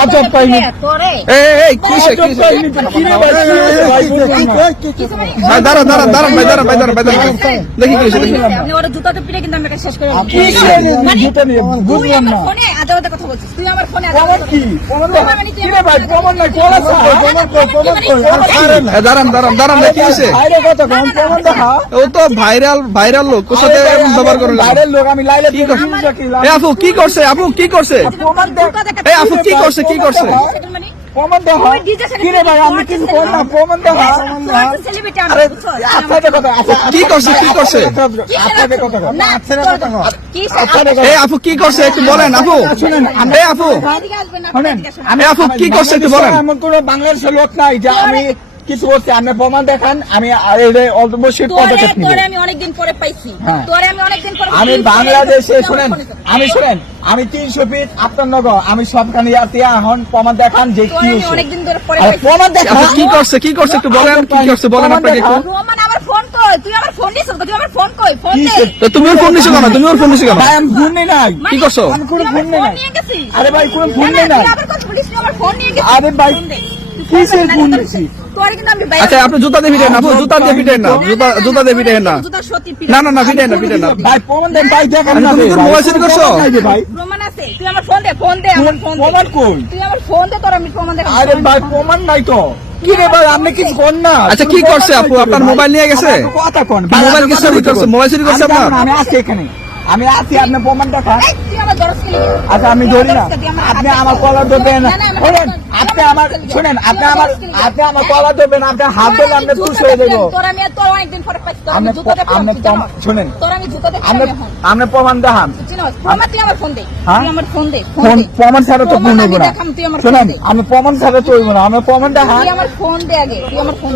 আজব পাইনি এই কিসে ভাই দাঁড়ান ভাই দাঁড়ান দেখি কি হয়েছে দেখি আপনি ওরা জুতাতে পিটে কিন্তু আমি শেষ করে জুতা নিয়ে বুঝলাম না ফোনে আদালতে কথা বলছিস তুই আমার ফোনে প্রমাণ কি কি রে ভাই প্রমাণ নাই কোন আছে দাঁড়ান কি হয়েছে আরে কত কম প্রমাণ দেখা ও তো ভাইরাল লোক ওর সাথে ব্যবহার করে বাইরের লোক আমি লাইলে এই আপু কি করছে প্রমাণ দেখ এই আপু কি করছে প্রমাণ দেখ কি রে ভাই আমি কিছু কই না প্রমাণ দেখ আরে আপনাদের কথা কি করছে আপনাদের কথা এই আপু কি করছে একটু বলেন আপু শুনেন এই আপু আমি আপু কি করছে একটু বলেন এমন কোন বাংলাদেশের লোক নাই যে আমি কিছু করছি আপনি প্রমাণ দেখান আমি অবশ্যই পদক্ষেপ নিব আমি অনেকদিন পরে পাইছি আমি বাংলাদেশে শুনেন আমি 300 ফিট আপনার নগর আমি সবখানে এখন প্রমাণ দেখান যে কি হয়েছে অনেকদিন ধরে পরে প্রমাণ দেখান কি করছে একটু বলেন কি করছে বলেন আপনাকে একটু রোমান আমার ফোন কই তুই আমার ফোন নিছিস তুই আমার ফোন কই ফোন দে তো তুমি ওর ফোন নিছো কেন ভাই আমি ফোন নেই নাই কি করছো আমি কোনো ফোন নেই নাই নিয়ে গেছিস আরে ভাই কোনো ফোন নেই নাই আবার কথা বলিস আমার ফোন নিয়ে গেছিস আরে ভাই কিসের ফোন নিছি তোরে কিন্তু আমি আচ্ছা আপনি জুতা দিয়ে পিটেন না আপু জুতা দিয়ে পিটেন না জুতা দিয়ে পিটেন না জুতা সত্যি না পিটেন না ভাই প্রমাণ দেন ভাই দেখান না তুমি তোর মোবাইল চুরি করছো ভাই প্রমাণ আছে তুই আমার ফোন দে আমার ফোন দে প্রমাণ কই তুই আমার ফোন দে তোর আমি প্রমাণ দেখাবো আরে ভাই প্রমাণ নাই তো কি রে ভাই আপনি কিছু কোন না আচ্ছা কি করছে আপু আপনার মোবাইল নিয়ে গেছে কথা কোন মোবাইল কি চুরি করছে মোবাইল চুরি করছে আপনার আমি আছি এখানে আমি আছি আপনি প্রমাণ দেখান এই, তুই আমার দরজ খেলি আচ্ছা আমি ধরি না আপনি আমার কলার ধরবেন শুনেন আপনি আমার শুনেন আপনি আমার কলার ধরবেন আপনি হাত ধরলে আপনি খুশ হয়ে যাবো তোর আমি তোর অনেকদিন পরে পাইছি তোর আমি আপনি জুতাতে শুনেন তোর আমি জুতাতে আপনি আপনি প্রমাণ দেখান চিনোস প্রমাণ তুই আমার ফোন দে হ্যাঁ? তুই আমার ফোন দে প্রমাণ ছাড়া তো ফোন হইব না তুই আমার ফোন শুনেন দে আমি প্রমাণ ছাড়া তো হইব না আমি প্রমাণ দেখান তুই আমার ফোন দে আগে তুই আমার ফোন